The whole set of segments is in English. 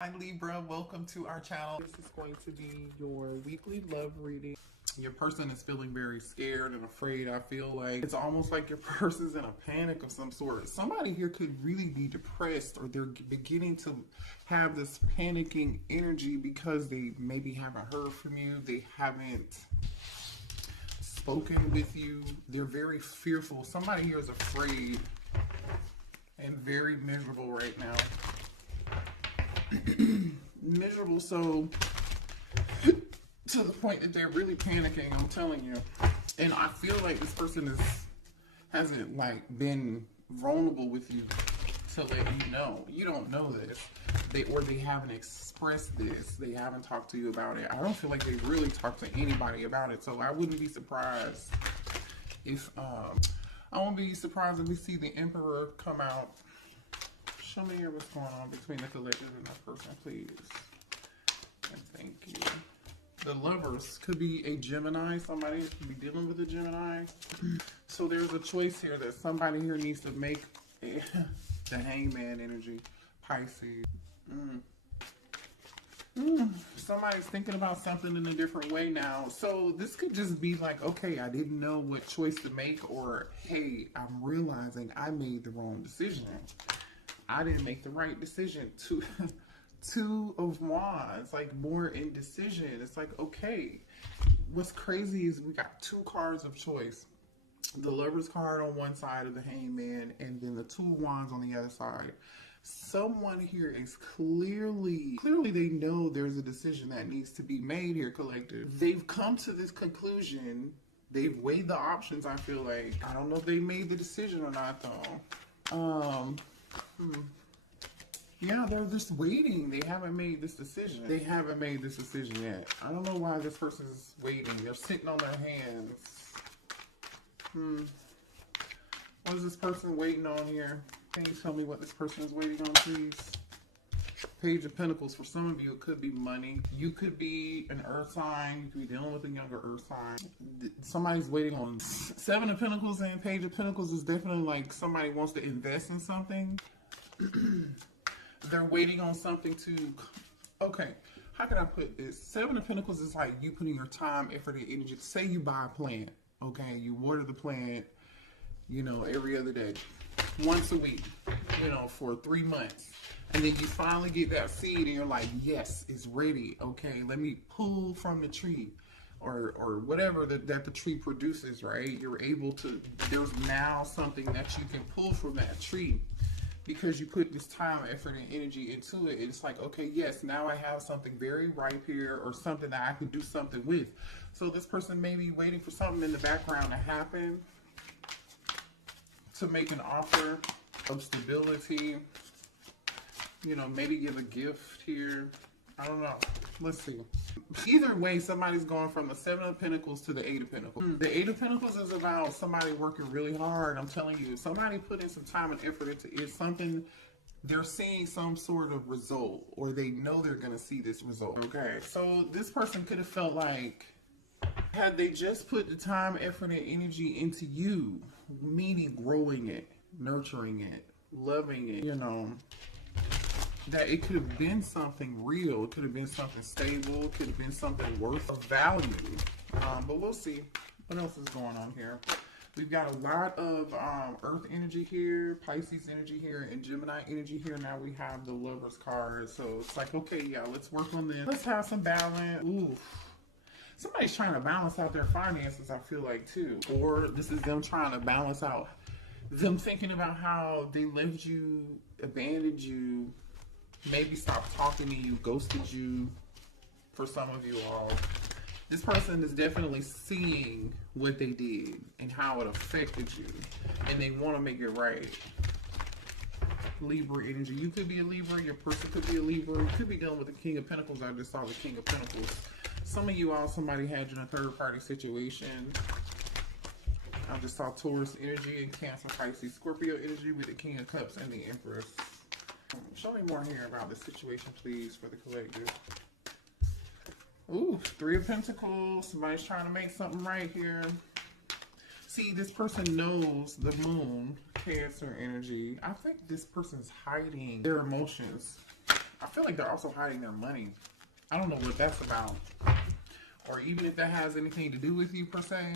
Hi Libra, welcome to our channel. This is going to be your weekly love reading. Your person is feeling very scared and afraid. I feel like it's almost like your person's in a panic of some sort. Somebody here could really be depressed, or they're beginning to have this panicking energy because they maybe haven't heard from you. They haven't spoken with you. They're very fearful. Somebody here is afraid and very miserable right now. Miserable, so to the point that they're really panicking, I'm telling you. And I feel like this person hasn't like been vulnerable with you to let you know. You don't know this. They haven't expressed this. They haven't talked to you about it. I don't feel like they really talked to anybody about it. So I wouldn't be surprised if I won't be surprised if we see the Emperor come out. Show me here what's going on between the collective and the person, please. And thank you. The Lovers could be a Gemini. Somebody could be dealing with a Gemini. So there's a choice here that somebody here needs to make. The Hangman energy. Pisces. Somebody's thinking about something in a different way now. So this could just be like, okay, I didn't know what choice to make, or hey, I'm realizing I made the wrong decision. I didn't make the right decision. Two of Wands, like more indecision. It's like, okay, what's crazy is we got two cards of choice. The Lover's card on one side of the Hangman, and then the Two of Wands on the other side. Someone here is clearly they know there's a decision that needs to be made here, collective. They've come to this conclusion. They've weighed the options, I feel like. I don't know if they made the decision or not, though. Yeah, they're just waiting. They haven't made this decision. They haven't made this decision yet. I don't know why this person's waiting. They're sitting on their hands. What is this person waiting on here? Can you tell me what this person is waiting on, please? Page of Pentacles. For some of you, it could be money. You could be an earth sign. You could be dealing with a younger earth sign. Somebody's waiting on Seven of Pentacles, and Page of Pentacles is definitely like somebody wants to invest in something. They're waiting on something to... Okay, how can I put this? Seven of Pentacles is like you putting your time, effort, and energy. Say you buy a plant, okay? You water the plant, you know, every other day. Once a week, you know, for 3 months. And then you finally get that seed and you're like, yes, it's ready. Okay, let me pull from the tree or whatever that the tree produces, right? You're able to, there's now something that you can pull from that tree because you put this time, effort, and energy into it. It's like, okay, yes, now I have something very ripe here, or something that I could do something with. So this person may be waiting for something in the background to happen, to make an offer of stability, you know, maybe give a gift here. I don't know. Let's see. Either way, somebody's going from the Seven of Pentacles to the Eight of Pentacles. The Eight of Pentacles is about somebody working really hard. I'm telling you, somebody put in some time and effort into it. Something, they're seeing some sort of result, or they know they're going to see this result. Okay, so this person could have felt like, had they just put the time, effort, and energy into you, meaning growing it, nurturing it, loving it, you know, that it could have been something real. It could have been something stable. It could have been something worth of value. But we'll see what else is going on here. We've got a lot of Earth energy here, Pisces energy here, and Gemini energy here. Now we have the Lover's card. So it's like, okay, yeah, let's work on this. Let's have some balance. Ooh. Somebody's trying to balance out their finances, I feel like, too. Or this is them trying to balance out, them thinking about how they left you, abandoned you, maybe stopped talking to you, ghosted you, for some of you all. This person is definitely seeing what they did and how it affected you, and they want to make it right. Libra energy. You could be a Libra. Your person could be a Libra. You could be dealing with the King of Pentacles. I just saw the King of Pentacles. Some of you all, somebody had you in a third-party situation. I just saw Taurus energy and Cancer, Pisces, Scorpio energy with the King of Cups and the Empress. Show me more here about the situation, please, for the collective. Ooh, Three of Pentacles. Somebody's trying to make something right here. See, this person knows the Moon, Cancer energy. I think this person's hiding their emotions. I feel like they're also hiding their money. I don't know what that's about. Or even if that has anything to do with you, per se.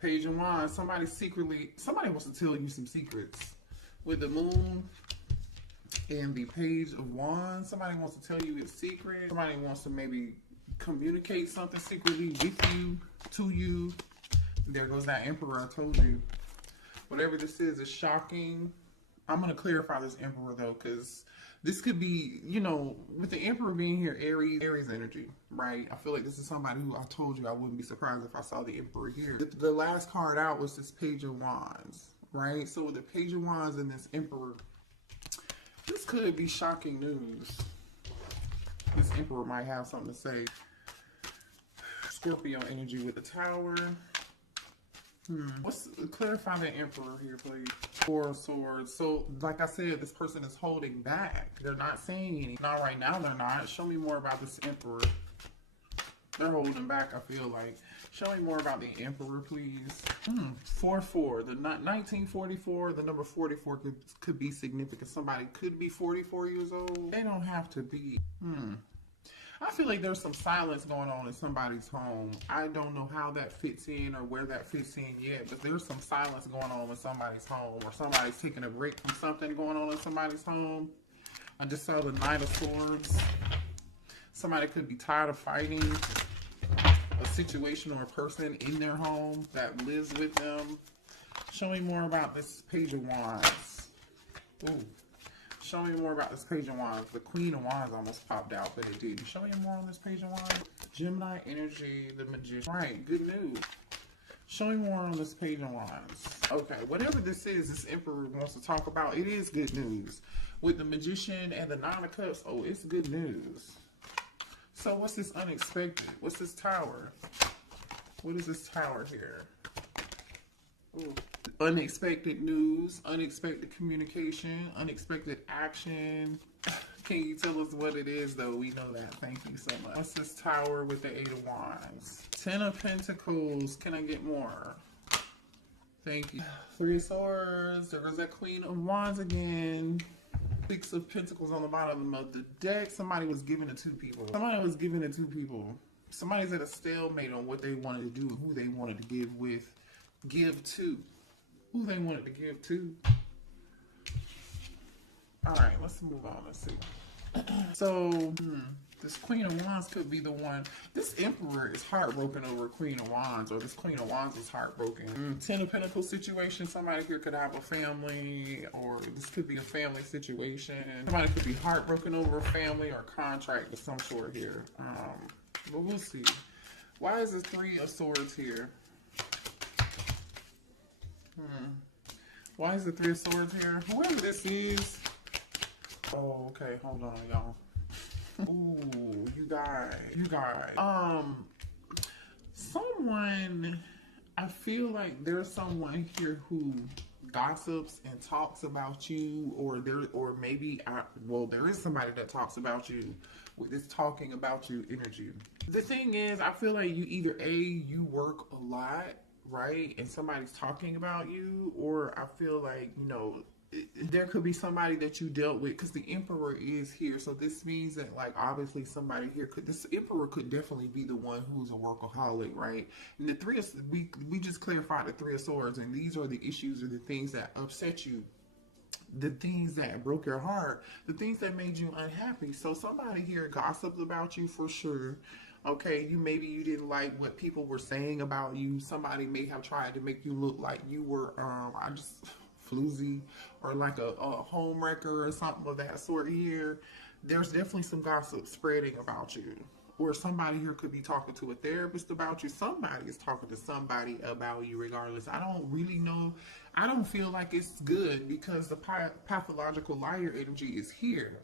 Page of Wands. Somebody wants to tell you some secrets. With the Moon and the Page of Wands, somebody wants to tell you a secret. Somebody wants to maybe communicate something secretly with you, to you. There goes that Emperor I told you. Whatever this is shocking. I'm going to clarify this Emperor, though, because this could be, you know, with the Emperor being here, Aries energy, right? I feel like this is somebody who I told you I wouldn't be surprised if I saw the Emperor here. The last card out was this Page of Wands, right? So with the Page of Wands and this Emperor, this could be shocking news. This Emperor might have something to say. Scorpio energy with the Tower. Clarify the Emperor here, please. Four of Swords. So, like I said, this person is holding back. They're not saying anything. Not right now, they're not. Show me more about this Emperor. They're holding back, I feel like. Show me more about the Emperor, please. 4-4. The 1944, the number 44 could be significant. Somebody could be 44 years old. They don't have to be. I feel like there's some silence going on in somebody's home. I don't know how that fits in or where that fits in yet, but there's some silence going on in somebody's home, or somebody's taking a break from something going on in somebody's home. I just saw the Knight of Swords. Somebody could be tired of fighting a situation or a person in their home that lives with them. Show me more about this Page of Wands. Ooh. Show me more about this Page of Wands. The Queen of Wands almost popped out, but it didn't. Show me more on this Page of Wands. Gemini energy, the Magician. Right, good news. Show me more on this Page of Wands. Okay, whatever this is, this Emperor wants to talk about, it is good news. With the Magician and the Nine of Cups, oh, it's good news. So what's this unexpected? What's this Tower? What is this Tower here? Ooh. Unexpected news, unexpected communication, unexpected action. Can you tell us what it is, though? We know that. Thank you so much. What's this Tower with the 8 of Wands? 10 of Pentacles. Can I get more? Thank you. 3 of Swords. There goes that Queen of Wands again. 6 of Pentacles on the bottom of the deck. Somebody was giving it to people. Somebody was giving it to people. Somebody's at a stalemate on what they wanted to do, who they wanted to give to. Who they wanted to give to. Alright, let's move on. Let's see. So, this Queen of Wands could be the one. This Emperor is heartbroken over Queen of Wands, or this Queen of Wands is heartbroken. 10 of Pentacles situation. Somebody here could have a family, or this could be a family situation. Somebody could be heartbroken over a family or contract of some sort here. But we'll see. Why is the 3 of Swords here? Why is the 3 of Swords here? Whoever this is. Oh, okay. Hold on, y'all. Ooh, you guys. Someone, I feel like there's someone here who gossips and talks about you, or maybe, there is somebody that talks about you with this talking about you energy. The thing is, I feel like you either you work a lot, right, and somebody's talking about you, or I feel like, you know, there could be somebody that you dealt with, because the Emperor is here. So this means that, like, obviously somebody here this Emperor could definitely be the one who's a workaholic, right? And the 3 of, we just clarified the 3 of Swords, and these are the issues or the things that upset you, the things that broke your heart, the things that made you unhappy. So somebody here gossiped about you for sure. Okay, maybe you didn't like what people were saying about you. Somebody may have tried to make you look like you were floozy, or like a home wrecker or something of that sort here. There's definitely some gossip spreading about you. Or somebody here could be talking to a therapist about you. Somebody is talking to somebody about you regardless. I don't really know. I don't feel like it's good, because the pathological liar energy is here.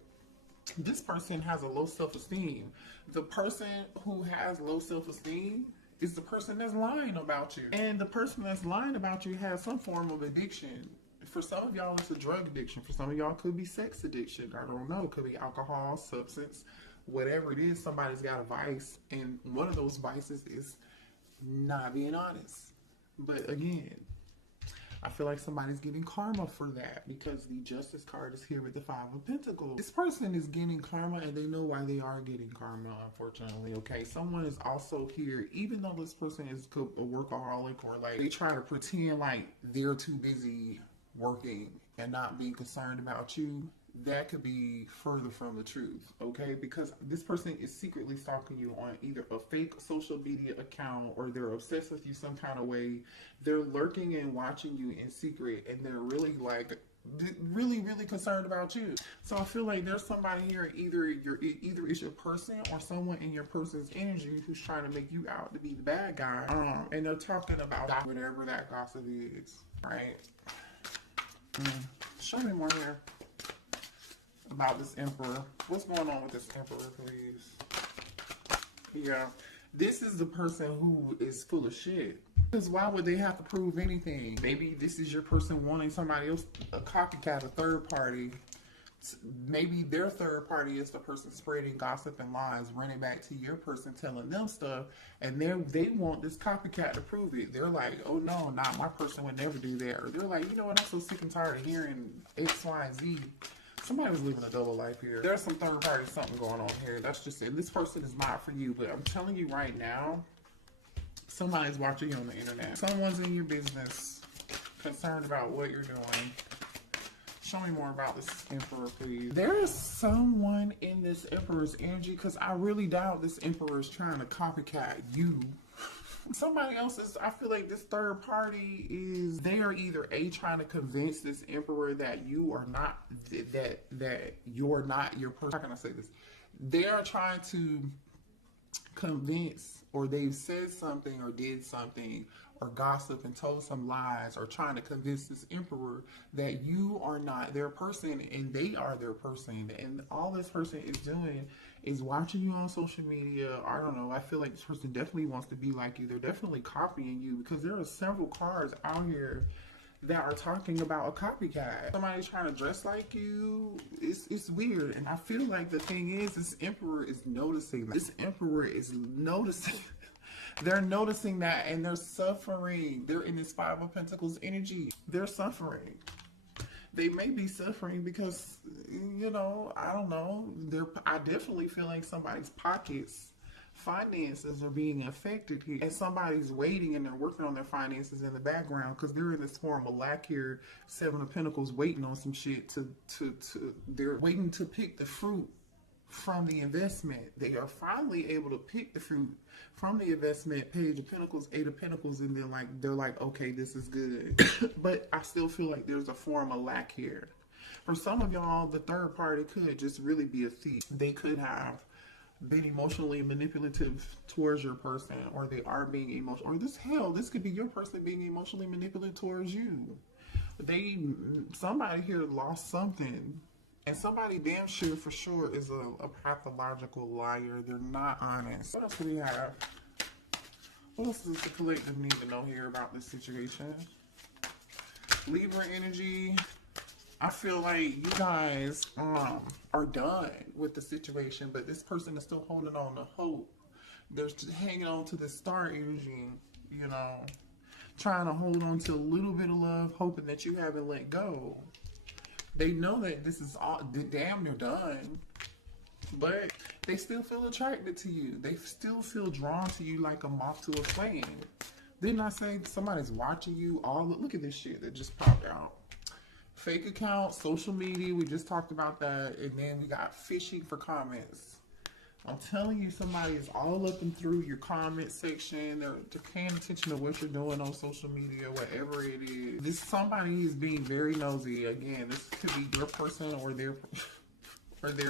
This person has a low self-esteem. The person who has low self-esteem is the person that's lying about you. And the person that's lying about you has some form of addiction. For some of y'all, it's a drug addiction. For some of y'all, it could be sex addiction. I don't know. It could be alcohol, substance, whatever it is. Somebody's got a vice, and one of those vices is not being honest. But again, I feel like somebody's getting karma for that because the Justice card is here with the Five of Pentacles. This person is getting karma and they know why they are getting karma, unfortunately, okay? Someone is also here, even though this person is a workaholic or like they try to pretend like they're too busy working and not being concerned about you. That could be further from the truth, okay? Because this person is secretly stalking you on either a fake social media account or they're obsessed with you some kind of way. They're lurking and watching you in secret and they're really like, really concerned about you. So I feel like there's somebody here, either it's your person or someone in your person's energy who's trying to make you out to be the bad guy. And they're talking about whatever that gossip is, right? Show me more here about this Emperor. What's going on with this Emperor, please? Yeah, this is the person who is full of shit. Because why would they have to prove anything? Maybe this is your person wanting somebody else, a copycat, a third party. Maybe their third party is the person spreading gossip and lies, running back to your person, telling them stuff, and they want this copycat to prove it. They're like, oh no, not my person would never do that. Or they're like, you know what, I'm so sick and tired of hearing X, Y, and Z. Somebody was living a double life here. There's some third party something going on here. That's just it. This person is not for you, but I'm telling you right now, somebody's watching you on the internet. Someone's in your business, concerned about what you're doing. Show me more about this Emperor, please. There is someone in this Emperor's energy, because I really doubt this Emperor is trying to copycat you. Somebody else is, I feel like this third party is, they are either trying to convince this Emperor that you are not, that you're not your person. How can I say this? They are trying to convince, or they've said something or did something or gossip and told some lies, or trying to convince this Emperor that you are not their person and they are their person. And all this person is doing is watching you on social media. I don't know. I feel like this person definitely wants to be like you. They're definitely copying you, because there are several cards out here that are talking about a copycat. Somebody's trying to dress like you. It's weird. And I feel like the thing is, this Emperor is noticing that. This Emperor is noticing. They're noticing that, and they're suffering. They're in this Five of Pentacles energy. They're suffering. They may be suffering because, you know, I don't know. I definitely feel like somebody's pockets, finances are being affected here. And somebody's waiting and they're working on their finances in the background, because they're in this form of lack here. Seven of Pentacles, waiting on some shit they're waiting to pick the fruit from the investment. They are finally able to pick the fruit from the investment. Page of Pentacles, Eight of Pentacles, and they're like, okay, this is good. But I still feel like there's a form of lack here. For some of y'all, the third party could just really be a thief. They could have been emotionally manipulative towards your person, or they are being emotional, or this could be your person being emotionally manipulative towards you. Somebody here lost something. And somebody damn sure for sure is a pathological liar. They're not honest. What else do we have? What else does the collective need to know here about this situation? Libra energy. I feel like you guys are done with the situation, but this person is still holding on to hope. They're just hanging on to the star energy, you know, trying to hold on to a little bit of love, hoping that you haven't let go. They know that this is all damn near done, but they still feel attracted to you. They still feel drawn to you like a moth to a flame. Didn't I say somebody's watching you? Look at this shit that just popped out. Fake account, social media, we just talked about that. And then we got fishing for comments. I'm telling you, somebody is all up and through your comment section. They're paying attention to what you're doing on social media, whatever it is. Somebody is being very nosy. Again, this could be your person or their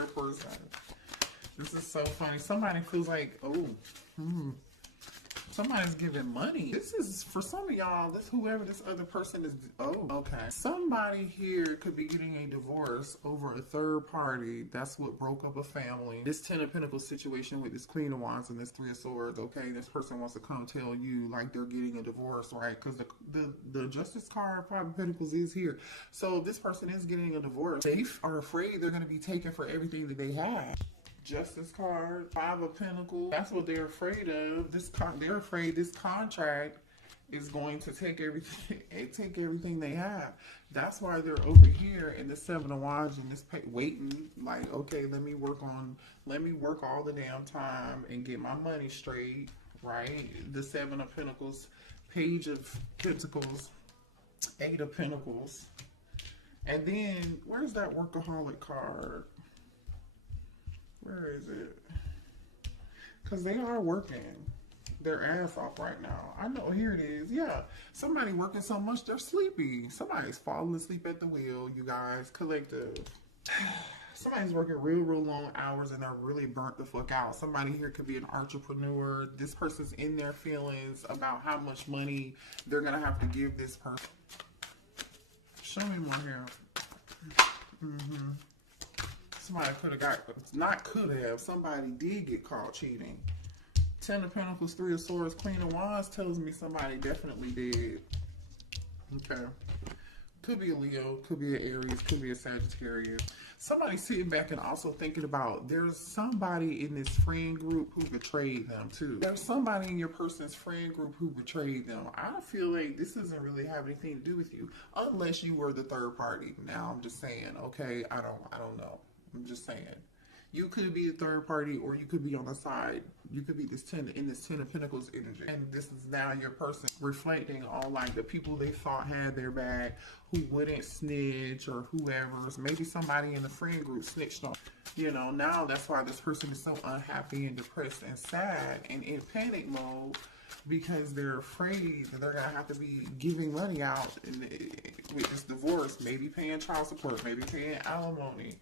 person. This is so funny. Somebody feels like, somebody's giving money. This is, for some of y'all, whoever this other person is, okay. Somebody here could be getting a divorce over a third party. That's what broke up a family. This Ten of Pentacles situation with this Queen of Wands and this Three of Swords, okay? This person wants to come tell you like they're getting a divorce, right? Because the Justice card, Five of Pentacles, is here. So this person is getting a divorce. They are afraid they're going to be taken for everything that they have. Justice card, Five of Pentacles. That's what they're afraid of. They're afraid this contract is going to take everything they have. That's why they're over here in the Seven of Wands and this waiting, like, okay, let me work all the damn time and get my money straight, right? The Seven of Pentacles, Page of Pentacles, Eight of Pentacles. And then, where's that workaholic card? Where is it? Because they are working their ass off right now. I know, here it is. Yeah, somebody working so much they're sleepy. Somebody's falling asleep at the wheel, you guys. Collective. Somebody's working real long hours and they're really burnt the fuck out. Somebody here could be an entrepreneur. This person's in their feelings about how much money they're gonna have to give this person. Show me more here. Somebody could have got, not could have, somebody did get caught cheating. Ten of Pentacles, Three of Swords, Queen of Wands tells me somebody definitely did. Okay. Could be a Leo, could be an Aries, could be a Sagittarius. Somebody sitting back and also thinking about, there's somebody in this friend group who betrayed them too. There's somebody in your person's friend group who betrayed them. I feel like this doesn't really have anything to do with you, unless you were the third party. Now I'm just saying, okay, I don't know. I'm just saying. You could be the third party, or you could be on the side. You could be this Ten of Pentacles energy. And this is now your person reflecting on like the people they thought had their back, who wouldn't snitch or whoever. Maybe somebody in the friend group snitched on. You know, now that's why this person is so unhappy and depressed and sad and in panic mode, because they're afraid that they're going to have to be giving money out with this divorce, maybe paying child support, maybe paying alimony.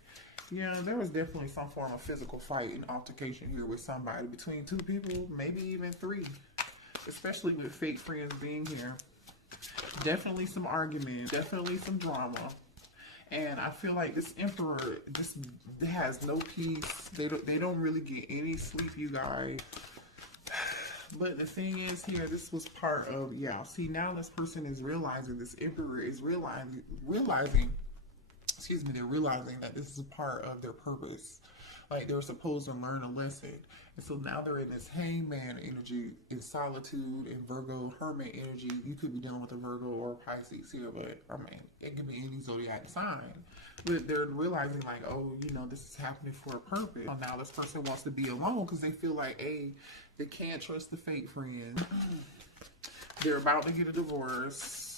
Yeah, there was definitely some form of physical fight and altercation here with somebody, between two people, maybe even three, especially with fake friends being here. Definitely some argument, definitely some drama. And I feel like this Emperor just has no peace. They don't really get any sleep, you guys. But the thing is here, this was part of, yeah, see, now this person is realizing, this Emperor is realizing, they're realizing that this is a part of their purpose. Like, they were supposed to learn a lesson. And so now they're in this hangman energy, in solitude, and Virgo hermit energy. You could be dealing with a Virgo or a Pisces here, but I mean, it could be any zodiac sign. But they're realizing like, oh, you know, this is happening for a purpose. So now this person wants to be alone because they feel like, hey, they can't trust the fake friend. They're about to get a divorce.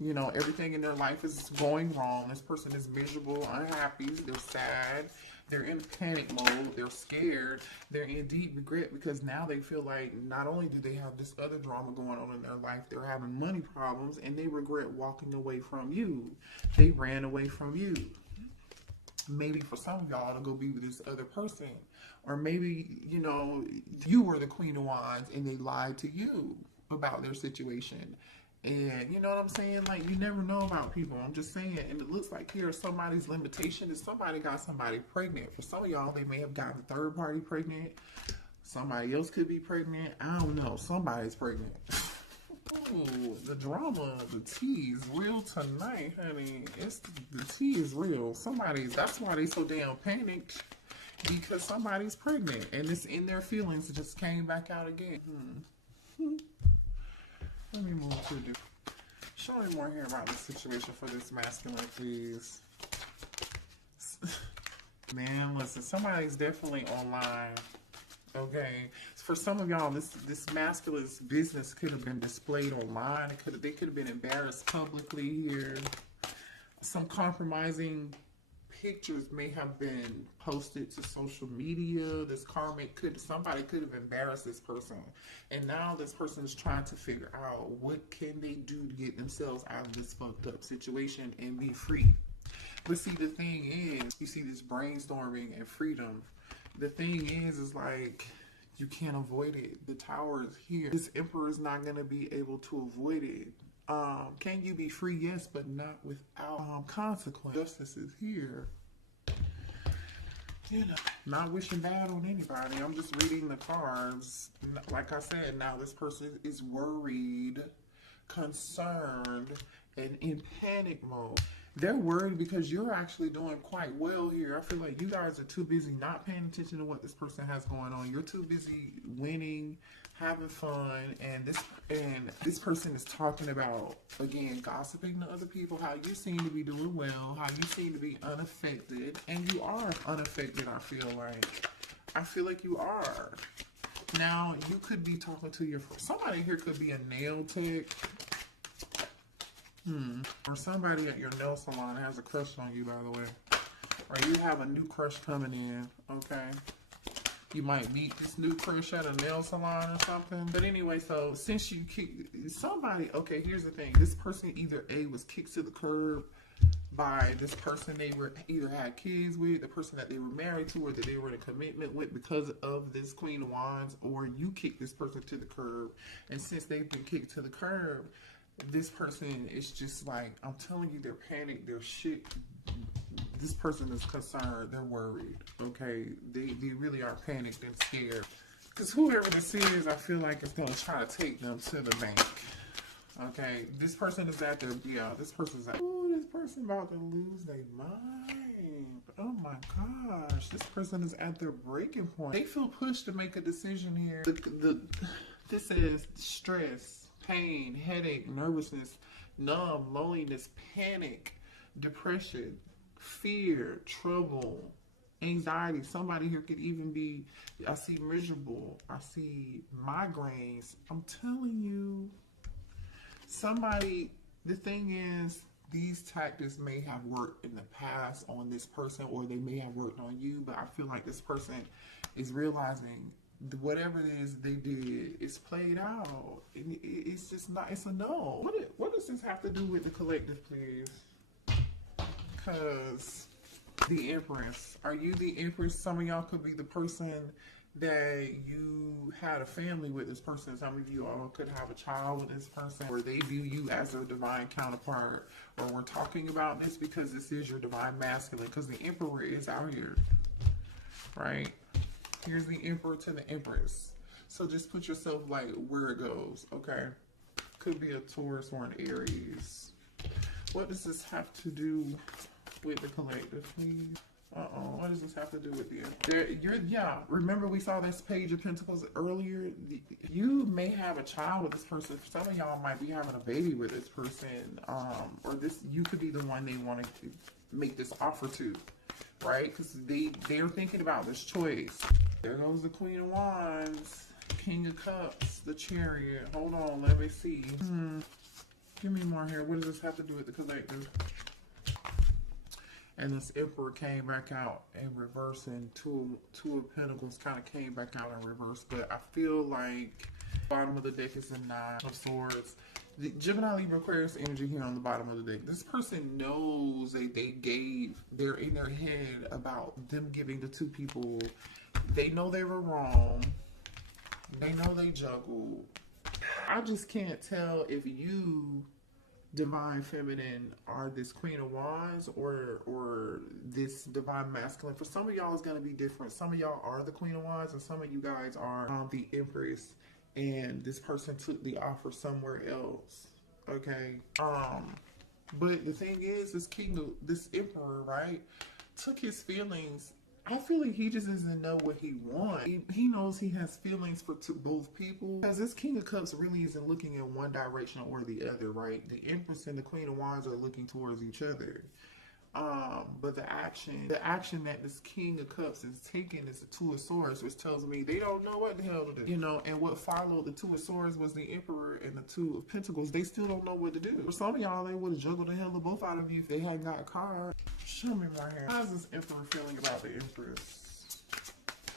You know, everything in their life is going wrong. This person is miserable, unhappy, they're sad, they're in panic mode, they're scared, they're in deep regret because now they feel like not only do they have this other drama going on in their life, they're having money problems, and they regret walking away from you. They ran away from you. Maybe for some of y'all to go be with this other person. Or maybe, you know, you were the Queen of Wands and they lied to you about their situation. And you know what I'm saying? Like, you never know about people. I'm just saying. And it looks like here somebody's limitation is somebody got somebody pregnant. For some of y'all, they may have gotten a third party pregnant. Somebody else could be pregnant. I don't know. Somebody's pregnant. Ooh, the drama, the tea is real tonight, honey. The tea is real. That's why they so damn panicked. Because somebody's pregnant. And it's in their feelings. It just came back out again. Let me move to the... Show me more here about the situation for this masculine, please. Man, listen, somebody's definitely online. Okay, for some of y'all, this masculine's business could have been displayed online. They could have been embarrassed publicly here. Some compromising pictures may have been posted to social media. Somebody could have embarrassed this person, and now this person is trying to figure out what can they do to get themselves out of this fucked up situation and be free. But see, the thing is, you see this brainstorming and freedom. The thing is like, you can't avoid it. The Tower is here. This Emperor is not going to be able to avoid it. Can you be free? Yes, but not without consequence. Justice is here. You know, not wishing bad on anybody. I'm just reading the cards. Like I said, now this person is worried, concerned, and in panic mode. They're worried because you're actually doing quite well here. I feel like you guys are too busy not paying attention to what this person has going on. You're too busy winning, having fun, and this person is talking about, again, gossiping to other people, how you seem to be doing well, how you seem to be unaffected, and you are unaffected. I feel like you are. Now, you could be talking to somebody here could be a nail tech. Or somebody at your nail salon has a crush on you, by the way. Or you have a new crush coming in, okay? You might meet this new crush at a nail salon or something. But anyway, so since you somebody, okay, here's the thing. This person either A, was kicked to the curb by this person they were either had kids with, the person that they were married to, or that they were in a commitment with because of this Queen of Wands, or you kicked this person to the curb. And since they've been kicked to the curb, this person is just like, I'm telling you, they're panicked, they're shit. This person is concerned, they're worried, okay? They really are panicked and scared. Because whoever this is, I feel like it's going to try to take them to the bank, okay? This person is at their, this person's like, oh, this person about to lose their mind. Oh my gosh, this person is at their breaking point. They feel pushed to make a decision here. This is stress, pain, headache, nervousness, numb, loneliness, panic, depression, fear, trouble, anxiety. Somebody here could even be, I see miserable, I see migraines. I'm telling you, somebody, the thing is, these tactics may have worked in the past on this person, or they may have worked on you, but I feel like this person is realizing whatever it is they did is played out. It's just not, it's a no. What does this have to do with the collective, please? Because the Empress. Are you the Empress? Some of y'all could be the person that you had a family with this person. Some of you all could have a child with this person, or they view you as a divine counterpart. Or we're talking about this because this is your divine masculine, because the Emperor is out here, right? Here's the Emperor to the Empress. So just put yourself like where it goes, okay? Could be a Taurus or an Aries. What does this have to do with the collective, please? What does this have to do with you? Remember we saw this Page of Pentacles earlier? You may have a child with this person. Some of y'all might be having a baby with this person. Or you could be the one they want to make this offer to, right? Because they're thinking about this choice. There goes the Queen of Wands, King of Cups, the Chariot. Hold on, let me see. Give me more here. What does this have to do with the collective? And this Emperor came back out in reverse, and Two of Pentacles kind of came back out in reverse. But I feel like bottom of the deck is the Nine of Swords. The Gemini, Libra, Aquarius energy here on the bottom of the deck. This person knows they're in their head about them giving the two people. They know they were wrong. They know they juggled. I just can't tell if you, divine feminine, are this Queen of Wands or this divine masculine. For some of y'all, it's going to be different. Some of y'all are the Queen of Wands, and some of you guys are the Empress, and this person took the offer somewhere else, okay? But the thing is, this Emperor, right, took his feelings. I feel like he just doesn't know what he wants. He knows he has feelings for both people. Because this King of Cups really isn't looking in one direction or the other, right? The Empress and the Queen of Wands are looking towards each other. But the action that this King of Cups is taking is the Two of Swords, which tells me they don't know what the hell to do. You know, and what followed the Two of Swords was the Emperor and the Two of Pentacles. They still don't know what to do. For some of y'all, they would have juggled the hell of both out of you if they hadn't got a card. Show me right here. How's this Emperor feeling about the Empress?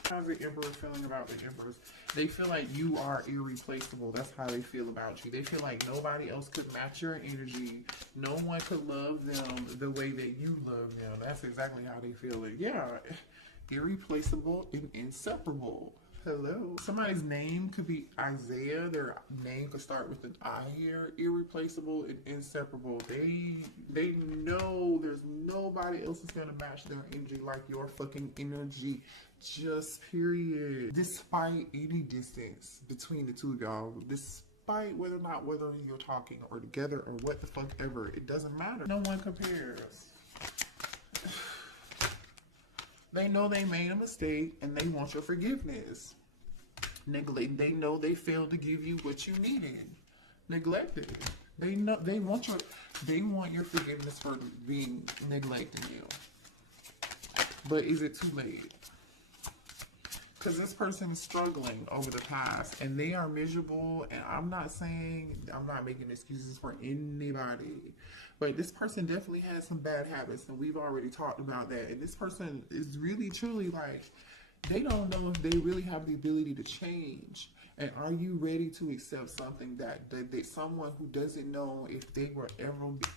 How's the Emperor feeling about the Empress? They feel like you are irreplaceable. That's how they feel about you. They feel like nobody else could match your energy. No one could love them the way that you love them. That's exactly how they feel it. Yeah, irreplaceable and inseparable. Hello. Somebody's name could be Isaiah. Their name could start with an I here. Irreplaceable and inseparable. They know there's nobody else that's gonna match their energy like your fucking energy. Just period. Despite any distance between the two of y'all, despite whether you're talking or together or what the fuck ever. It doesn't matter. No one compares. They know they made a mistake and they want your forgiveness. They know they failed to give you what you needed. Neglected. They know they want your forgiveness for being neglecting you. But is it too late? Because this person is struggling over the past and they are miserable. And I'm not making excuses for anybody. But this person definitely has some bad habits. And we've already talked about that. And this person is really, truly like, they don't know if they really have the ability to change. And are you ready to accept something that someone who doesn't know if they will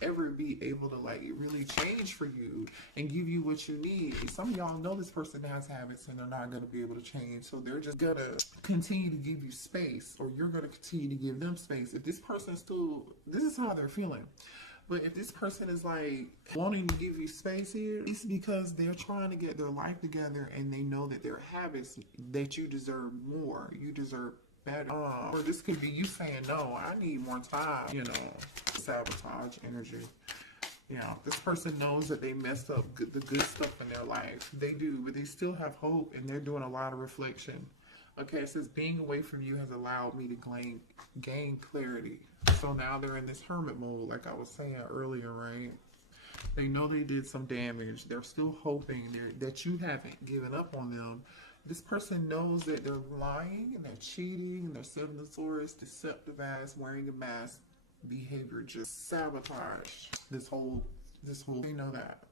ever be able to like really change for you and give you what you need? Some of y'all know this person has habits and they're not going to be able to change. So they're just going to continue to give you space, or you're going to continue to give them space. If this person this is how they're feeling. But if this person is like wanting to give you space here, it's because they're trying to get their life together and they know that their habits, that you deserve more. You deserve better. Or this could be you saying, no, I need more time, you know, sabotage energy. You know, this person knows that they messed up the good stuff in their life. They do, but they still have hope and they're doing a lot of reflection. Okay, it says being away from you has allowed me to gain clarity. So now they're in this hermit mode, like I was saying earlier, right? They know they did some damage. They're still hoping that you haven't given up on them. This person knows that they're lying and they're cheating and they're Seven of Swords, deceptive ass, wearing a mask behavior, just sabotage this whole, they know that.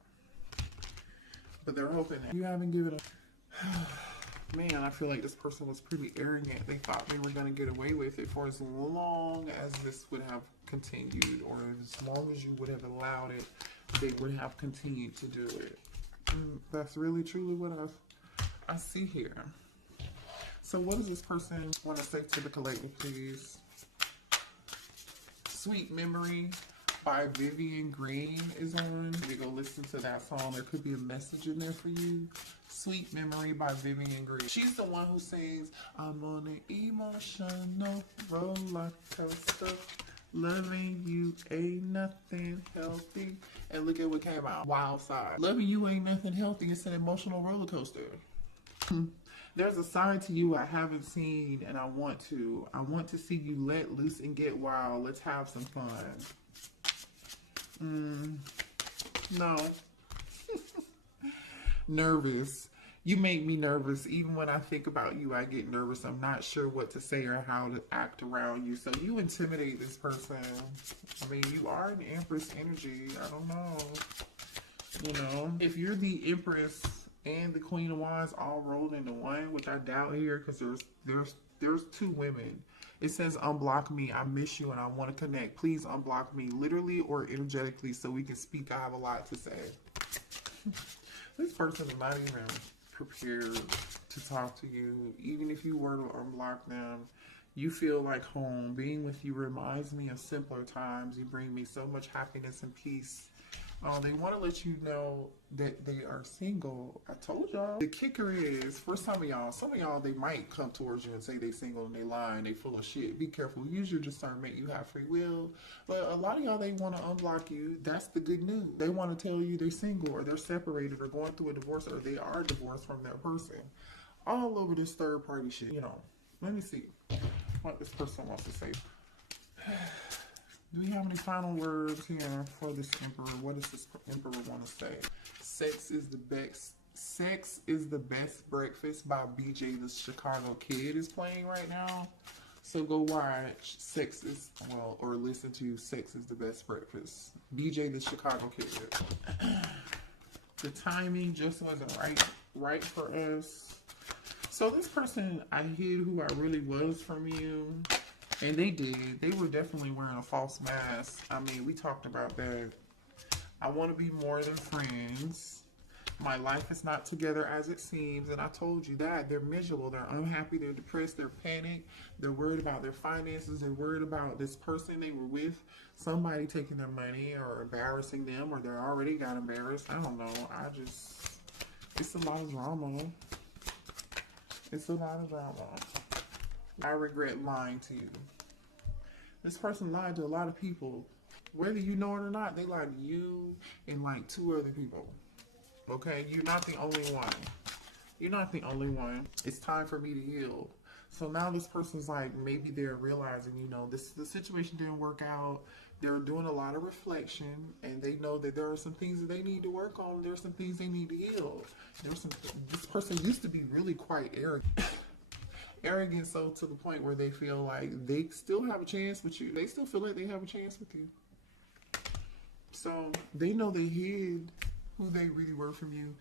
But they're hoping that you haven't given up. Man, I feel like this person was pretty arrogant. They thought they were going to get away with it for as long as this would have continued, or as long as you would have allowed it, they would have continued to do it. That's really, truly what I see here. So what does this person want to say to the collective, please? Sweet Memory by Vivian Green is on. We go listen to that song. There could be a message in there for you. Sweet Memory by Vivian Green. She's the one who sings, I'm on an emotional roller coaster. Loving you ain't nothing healthy. And look at what came out. Wild Side. Loving you ain't nothing healthy. It's an emotional roller coaster. There's a side to you I haven't seen, and I want to. I want to see you let loose and get wild. Let's have some fun. No. Nervous. You make me nervous. Even when I think about you, I get nervous. I'm not sure what to say or how to act around you. So you intimidate this person. I mean, you are an Empress energy. I don't know. You know, if you're the Empress and the Queen of Wands all rolled into one, which I doubt here, because there's two women. It says unblock me. I miss you and I want to connect. Please unblock me, literally or energetically, so we can speak. I have a lot to say. This person is not even prepared to talk to you. Even if you were to unblock them, you feel like home. Being with you reminds me of simpler times. You bring me so much happiness and peace. They want to let you know that they are single. I told y'all. The kicker is, for some of y'all, they might come towards you and say they single and they lying, they full of shit. Be careful. Use your discernment. You have free will. But a lot of y'all, they want to unblock you. That's the good news. They want to tell you they're single or they're separated or going through a divorce or they are divorced from their person. All over this third party shit. You know, let me see what this person wants to say. Do we have any final words here for this Emperor? What does this Emperor want to say? Sex is the best. Sex is the best breakfast by BJ the Chicago Kid is playing right now. So go watch Sex is, well, or listen to Sex is the Best Breakfast. BJ the Chicago Kid. The timing just wasn't right for us. So this person, I hid who I really was from you. And they did. They were definitely wearing a false mask. I mean, we talked about that. I want to be more than friends. My life is not together as it seems. And I told you that. They're miserable. They're unhappy. They're depressed. They're panicked. They're worried about their finances. They're worried about this person they were with. Somebody taking their money or embarrassing them. Or they already got embarrassed. I don't know. It's a lot of drama. It's a lot of drama. I regret lying to you. This person lied to a lot of people. Whether you know it or not, they lied to you and like 2 other people. Okay? You're not the only one. You're not the only one. It's time for me to heal. So now this person's like, maybe they're realizing, you know, the situation didn't work out. They're doing a lot of reflection, and they know that there are some things that they need to work on. There's some things they need to heal. This person used to be really quite arrogant. Arrogant, so to the point where they feel like they still have a chance with you. They still feel like they have a chance with you. So they know they hid who they really were from you.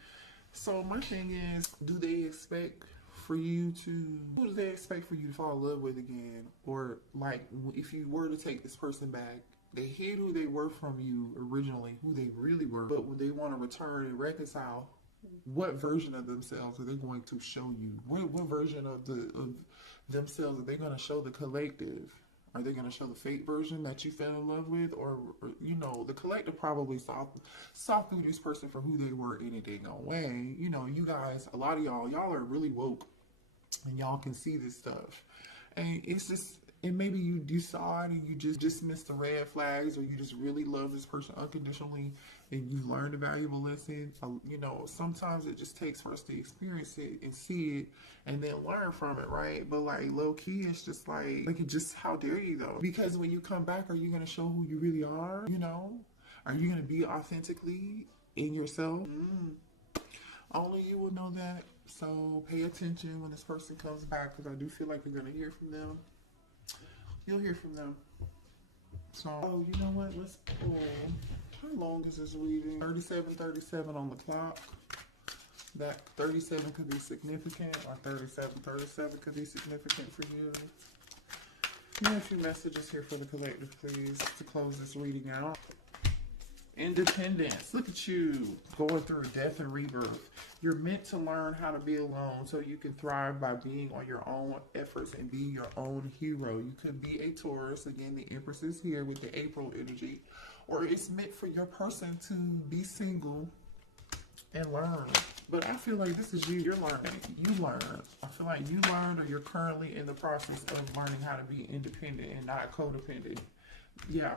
So my thing is, do they expect for you to, who do they expect for you to fall in love with again? Or like, if you were to take this person back, they hid who they were from you originally, who they really were, but when they want to return and reconcile, what version of themselves are they going to show you? What version of themselves are they going to show the collective? Are they going to show the fake version that you fell in love with? Or you know, the collective probably saw through this person for who they were in a dang way. You know, you guys, a lot of y'all are really woke, and y'all can see this stuff. And it's just, and maybe you saw it and you just dismissed the red flags, or you just really love this person unconditionally and you learned a valuable lesson. You know, sometimes it just takes for us to experience it and see it and then learn from it, right? But like low key, it's just like it just, how dare you though? Because when you come back, are you going to show who you really are? You know, are you going to be authentically in yourself? Only you will know that. So pay attention when this person comes back, because I do feel like you're going to hear from them. You'll hear from them. So, oh, you know what? Let's pull. How long is this reading? 37:37 on the clock. That 37 could be significant, or 37:37 could be significant for you. Give me a few messages here for the collective, please, to close this reading out. Independence. Look at you going through death and rebirth. You're meant to learn how to be alone so you can thrive by being on your own efforts and being your own hero. You could be a Taurus. Again, the Empress is here with the April energy. Or it's meant for your person to be single and learn. But I feel like this is you. You're learning. You learn. I feel like you learned, or you're currently in the process of learning how to be independent and not codependent. Yeah.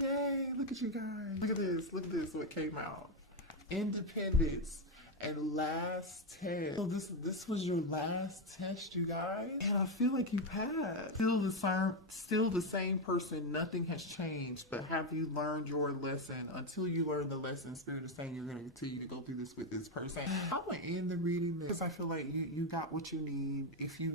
Yay, look at you guys. Look at this. Look at this, what came out. Independence and last test. So this was your last test, you guys. And I feel like you passed. Still the same person. Nothing has changed. But have you learned your lesson? Until you learn the lesson, Spirit is saying you're going to continue to go through this with this person. I'm going to end the reading because I feel like you got what you need. If you